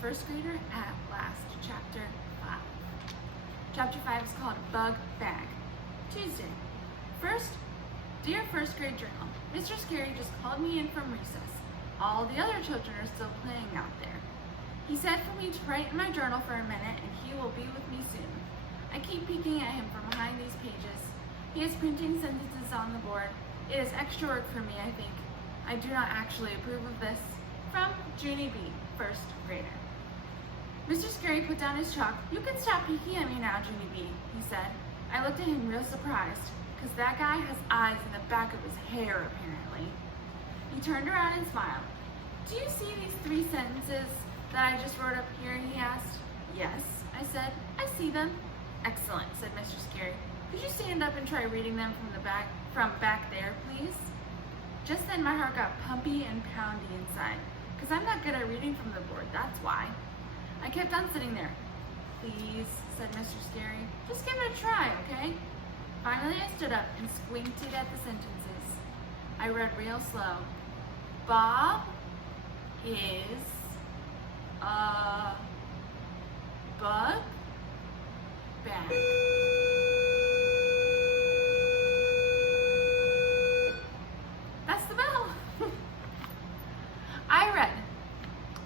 First Grader at Last, Chapter 5. Chapter 5 is called Bug Bag. Tuesday. First, dear first grade journal, Mr. Scary just called me in from recess. All the other children are still playing out there. He said for me to write in my journal for a minute and he will be with me soon. I keep peeking at him from behind these pages. He is printing sentences on the board. It is extra work for me, I think. I do not actually approve of this. From Junie B., first grader. Mr. Scary put down his chalk. You can stop peeking at me now, Junie B., he said. I looked at him real surprised, because that guy has eyes in the back of his hair, apparently. He turned around and smiled. Do you see these 3 sentences that I just wrote up here, he asked. Yes, I said. I see them. Excellent, said Mr. Scary. Could you stand up and try reading them from back there, please? Just then my heart got pumpy and poundy inside, because I'm not good at reading from the board, that's why. I kept on sitting there. Please, said Mr. Scary, just give it a try, okay? Finally I stood up and squinted at the sentences. I read real slow. Bob is a bug bag. That's the bell.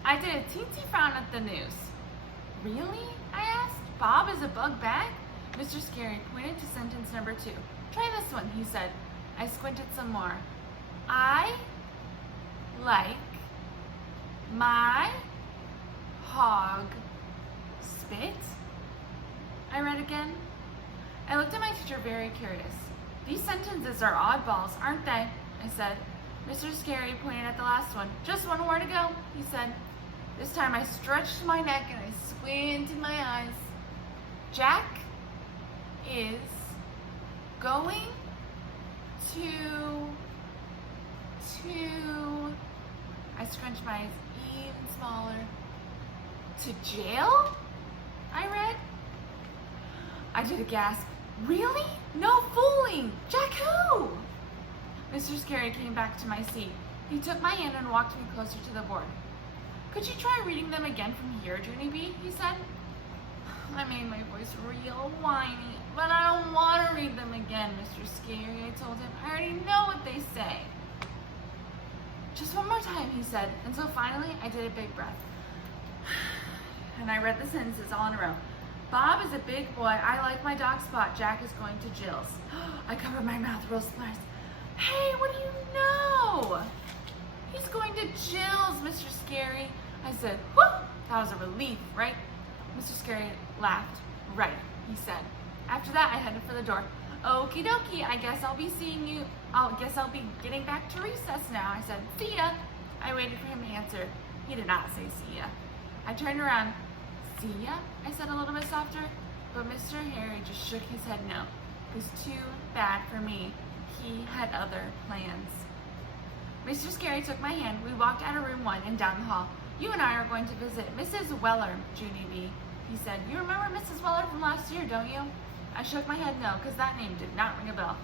I did a teensy frown at the news. Really? I asked. Bob is a bug bag? Mr. Scary pointed to sentence number 2. Try this one, he said. I squinted some more. I like my hog spit. I read again. I looked at my teacher very curious. These sentences are oddballs, aren't they? I said. Mr. Scary pointed at the last one. Just one more to go, he said. This time I stretched my neck and I squinted my eyes. Jack is going to I scrunched my eyes even smaller. To jail? I read. I did a gasp. Really? No fooling! Jack who? Mr. Scary came back to my seat. He took my hand and walked me closer to the board. Could you try reading them again from here, Junie B., he said. I made my voice real whiny, but I don't want to read them again, Mr. Scary, I told him. I already know what they say. Just one more time, he said, and so finally I did a big breath. And I read the sentences all in a row. Bob is a big boy. I like my dog Spot. Jack is going to Jill's. I covered my mouth real surprised. Hey, what do you know? He's going to Jill's, Mr. Scary. I said, whoop, that was a relief, right? Mr. Scary laughed. Right, he said. After that, I headed for the door. Okie dokie, I guess I'll be getting back to recess now. I said, see ya. I waited for him to answer. He did not say see ya. I turned around. See ya? I said a little bit softer. But Mr. Harry just shook his head no. It was too bad for me. He had other plans. Mr. Scary took my hand. We walked out of room 1 and down the hall. You and I are going to visit Mrs. Weller, Junie B., he said. You remember Mrs. Weller from last year, don't you? I shook my head no, because that name did not ring a bell.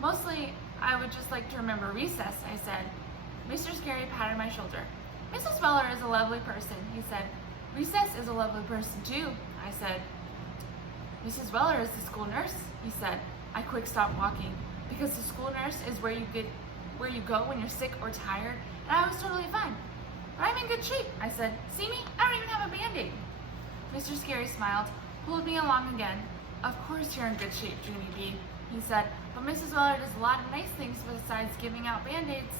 Mostly, I would just like to remember recess, I said. Mr. Scary patted my shoulder. Mrs. Weller is a lovely person, he said. Recess is a lovely person, too, I said. Mrs. Weller is the school nurse, he said. I quick stopped walking, because the school nurse is where you go when you're sick or tired, and I was totally fine. But I'm in good shape, I said. See me? I don't even have a Band-Aid. Mr. Scary smiled, pulled me along again. Of course you're in good shape, Junie B., he said, but Mrs. Weller does a lot of nice things besides giving out Band-Aids.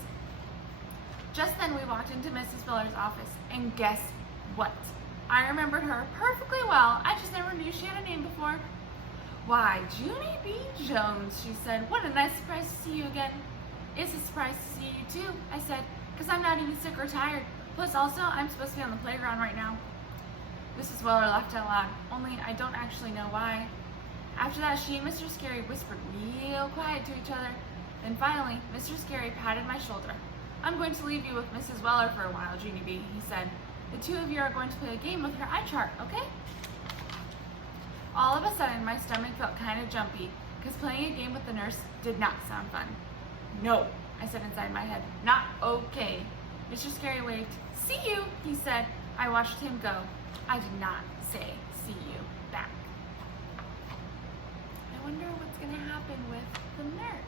Just then we walked into Mrs. Weller's office, and guess what? I remembered her perfectly well. I just never knew she had a name before. Why, Junie B. Jones, she said. What a nice surprise to see you again. It's a surprise to see you too, I said, because I'm not even sick or tired. Plus also, I'm supposed to be on the playground right now. Mrs. Weller laughed out loud, only I don't actually know why. After that, she and Mr. Scary whispered real quiet to each other. Then finally, Mr. Scary patted my shoulder. I'm going to leave you with Mrs. Weller for a while, Junie B., he said. The 2 of you are going to play a game with her eye chart, okay? All of a sudden, my stomach felt kind of jumpy, because playing a game with the nurse did not sound fun. No, I said inside my head. Not okay. Mr. Scary waved. See you, he said. I watched him go. I did not say, see you back. I wonder what's gonna happen with the nurse.